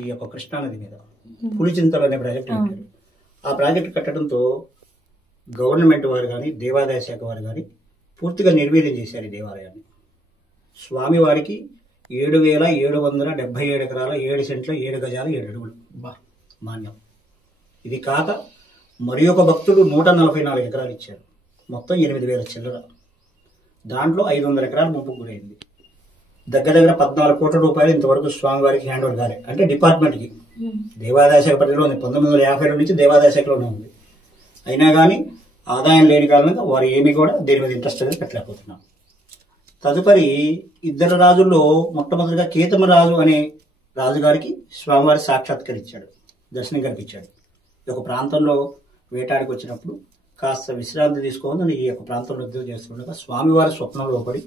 ఈ యొక్క కృష్ణానది మీద పులిచింతలు అనే ప్రాజెక్టు పెట్టారు. ఆ ప్రాజెక్టు కట్టడంతో గవర్నమెంట్ వారు కానీ దేవాదాయ శాఖ వారు కానీ పూర్తిగా నిర్వీర్యం చేశారు ఈ దేవాలయాన్ని. స్వామివారికి 7,777 ఎకరాల 7 సెంట్ల 7 గజాల 7 అడుగులు మాన్యం. ఇది కాక మరి ఒక భక్తుడు 144 ఎకరాలు ఇచ్చారు. మొత్తం 8,000 చిల్లర. దాంట్లో 500 ఎకరాలు ముంపుకు గురైంది. దగ్గర 14 కోట్ల రూపాయలు ఇంతవరకు స్వామివారికి హ్యాండ్ ఓవర్ కాలే. అంటే డిపార్ట్మెంట్కి దేవాదాయ శాఖ పరిధిలో ఉంది. 1952 నుంచి దేవాదాయ శాఖలోనే ఉంది. అయినా కానీ ఆదాయం లేని కారణంగా వారు ఏమీ కూడా దీని మీద ఇంట్రెస్ట్ అనేది పెట్టలేకపోతున్నారు. తదుపరి ఇద్దరు రాజుల్లో మొట్టమొదటిగా కేతమరాజు అనే రాజుగారికి స్వామివారి సాక్షాత్కరించాడు, దర్శనం కల్పించాడు. ఈ యొక్క ప్రాంతంలో వేటాడికి వచ్చినప్పుడు కాస్త విశ్రాంతి తీసుకోవాలని ఈ యొక్క ప్రాంతంలో ఉద్యోగం చేస్తుండగా స్వామివారి స్వప్నంలో పడి,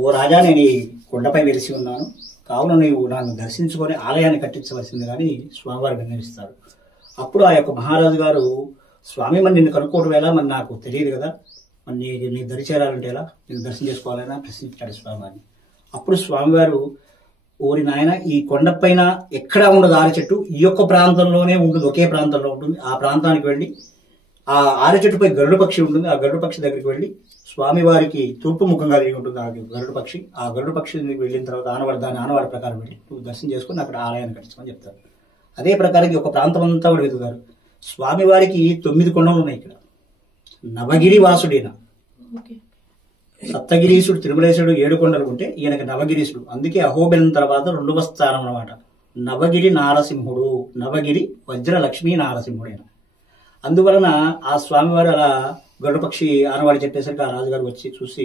ఓ రాజా, నేను ఈ కొండపై వెలిసి ఉన్నాను, కావున నీవు నన్ను దర్శించుకొని ఆలయాన్ని కట్టించవలసింది కానీ స్వామివారు నిర్ణయిస్తాడు. అప్పుడు ఆ యొక్క మహారాజు గారు, స్వామి మరి నిన్ను కనుక్కోవడం ఎలా, మరి నాకు తెలియదు కదా, మరి నీ దరి చేరాలంటే ఎలా, నేను దర్శనం చేసుకోవాలన్నా ప్రశ్నించాడు స్వామివారిని. అప్పుడు స్వామివారు, ఓరి నాయన, ఈ కొండపైన ఎక్కడా ఉండదు ఆరు చెట్టు, ఈ యొక్క ప్రాంతంలోనే ఉంటుంది, ఒకే ప్రాంతంలో ఉంటుంది. ఆ ప్రాంతానికి వెళ్ళి ఆ ఆరు చెట్టుపై గరుడ పక్షి ఉంటుంది. ఆ గరుడ పక్షి దగ్గరికి వెళ్ళి స్వామివారికి తూర్పు ముఖంగా తిరిగి ఉంటుంది ఆ గరుడ పక్షి. ఆ గరుడ పక్షి వెళ్ళిన తర్వాత దాని ఆనవాడి ప్రకారం వెళ్ళి నువ్వు దర్శనం చేసుకుని అక్కడ ఆలయాన్ని కట్టించమని చెప్తారు. అదే ప్రకారం ఒక ప్రాంతం అంతా కూడా వెతుకుతారు. స్వామివారికి 9 కొండలు ఉన్నాయి ఇక్కడ. నవగిరి వాసుడైన సప్తగిరీశుడు తిరుమలేశుడు 7 కొండలు ఉంటే ఈయనకి నవగిరీశుడు. అందుకే అహోబిలం తర్వాత 2వ స్థానం అన్నమాట. నవగిరి నారసింహుడు, నవగిరి వజ్రలక్ష్మీ నారసింహుడైన. అందువలన ఆ స్వామివారు అలా గరుడపక్షి ఆనవాడి చెప్పేసరికి ఆ రాజుగారు వచ్చి చూసి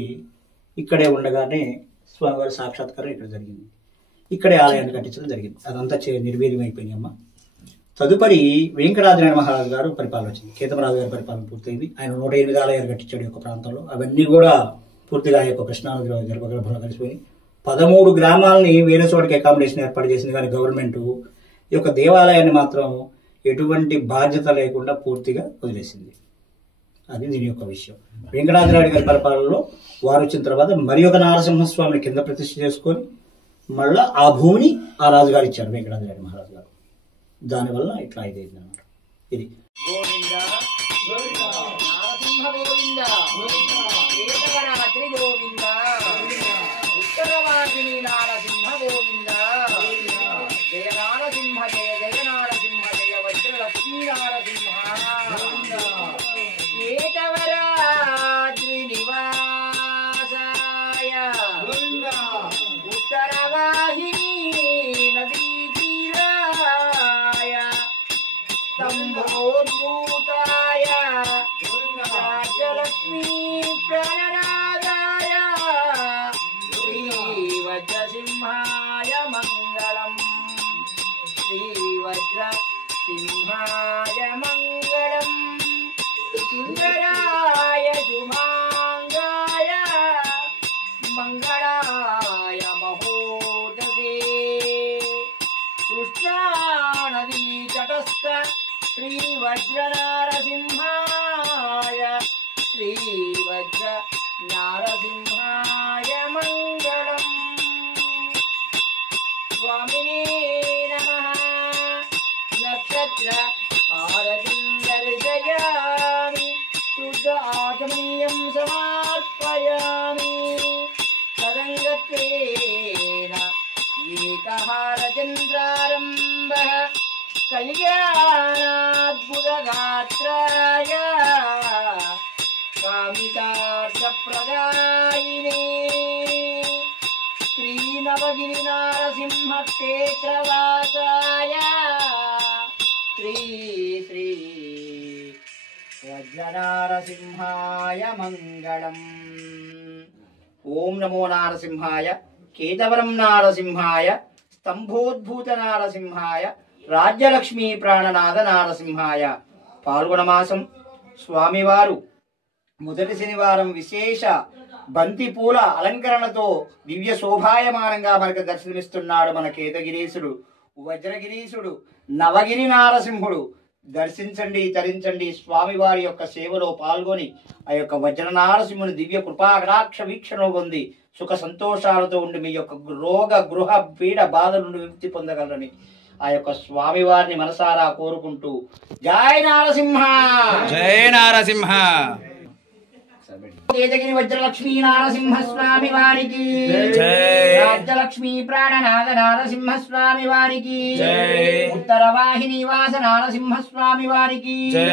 ఇక్కడే ఉండగానే స్వామివారి సాక్షాత్కారం ఇక్కడ జరిగింది. ఇక్కడే ఆలయాన్ని కట్టించడం జరిగింది. అదంతా నిర్వీర్యమైపోయినాయి అమ్మ. తదుపరి వెంకటాద్రి మహారాజు గారు పరిపాలన వచ్చింది. కేతమరాజు గారి పరిపాలన పూర్తయింది. ఆయన 108 ఆలయాలు కట్టించాడు ఈ యొక్క ప్రాంతంలో. అవన్నీ కూడా పూర్తిగా ఆ యొక్క కృష్ణానది గర్భగర్భంలో కలిసిపోయి 13 గ్రామాలని వేరే చోటికి అకామిడేషన్ ఏర్పాటు చేసింది. కానీ గవర్నమెంట్ ఈ యొక్క దేవాలయాన్ని మాత్రం ఎటువంటి బాధ్యత లేకుండా పూర్తిగా వదిలేసింది. అది దీని యొక్క విషయం. వెంకటాద్రి గారి పరిపాలనలో వారు వచ్చిన తర్వాత మరి ఒక నారసింహస్వామిని కింద ప్రతిష్ఠ చేసుకొని మళ్ళా ఆ భూమిని ఆ రాజుగారు ఇచ్చారు, వెంకటాద్రి మహారాజు గారు. దానివల్ల ఇట్లా ఇదైంది అన్నమాట. ఇది ఉత్తరవాసిని నారసింహ గోవింద, జయ నారసింహ జయ జయ నారసింహ జయ వజ్రలక్ష్మీ నారసింహ, ఏకవరాద్రి నివాసాయ ఉత్తరవాహిని నదీ తీరాయ స్తంభోద్భూతాయ రాజ్యలక్ష్మీ ప్రాణనాదాయ శ్రీవజ్రసింహాయ మంగళం, శ్రీవజ్రసింహాయ మంగళం, సుందరాయ శుభాంగాయ మంగళాయ మహోదసే, కృష్ణానదీ తటస్థ శ్రీవజ్రనారసింహాయ శ్రీవజ్ర నారసింహాయ మంగళం. స్వామినే నమః. నక్షత్ర ఆరతిం దర్శయామి, శుద్ధ ఆచమనీయం సమర్పయామి, తదంగత్వేన ఏకహారచంద్రారంభః కళ్యాణాద్భుతగాత్రాయ కామితార్థప్రదాయినే శ్రీనవగిరి నారసింహ క్షేత్రవాసాయ శ్రీ శ్రీ వజ్రనారసింహాయ మంగళం. ఓం నమో నారసింహాయ, కేతవరం నారసింహాయ, స్తంభోద్భూత నారసింహాయ, రాజ్యలక్ష్మీ ప్రాణనాథ నారసింహాయ. పాల్గొన మాసం స్వామివారు మొదటి శనివారం విశేష బంతి పూల అలంకరణతో దివ్య శోభాయమానంగా మనకు దర్శనమిస్తున్నాడు మన కేతగిరీశుడు, వజ్రగిరీశుడు, నవగిరి నారసింహుడు. దర్శించండి, తరించండి. స్వామివారి యొక్క సేవలో పాల్గొని ఆ యొక్క వజ్రనారసింహుని దివ్య కృపాకటాక్ష వీక్షణ పొంది సుఖ సంతోషాలతో ఉండి మీ యొక్క రోగ గృహ పీడ బాధ నుండి విముక్తి పొందగలరని ఆ యొక్క స్వామి వారిని మనసారా కోరుకుంటూ జై నారసింహ జై నారసింహ. కేతగిరి వజ్రలక్ష్మీ నారసింహ స్వామి వారికి జై. రాజ్యలక్ష్మీ ప్రాణనాథ నారసింహ స్వామి వారికి జై. ఉత్తర వాహిని వాస నారసింహ స్వామి వారికి జై.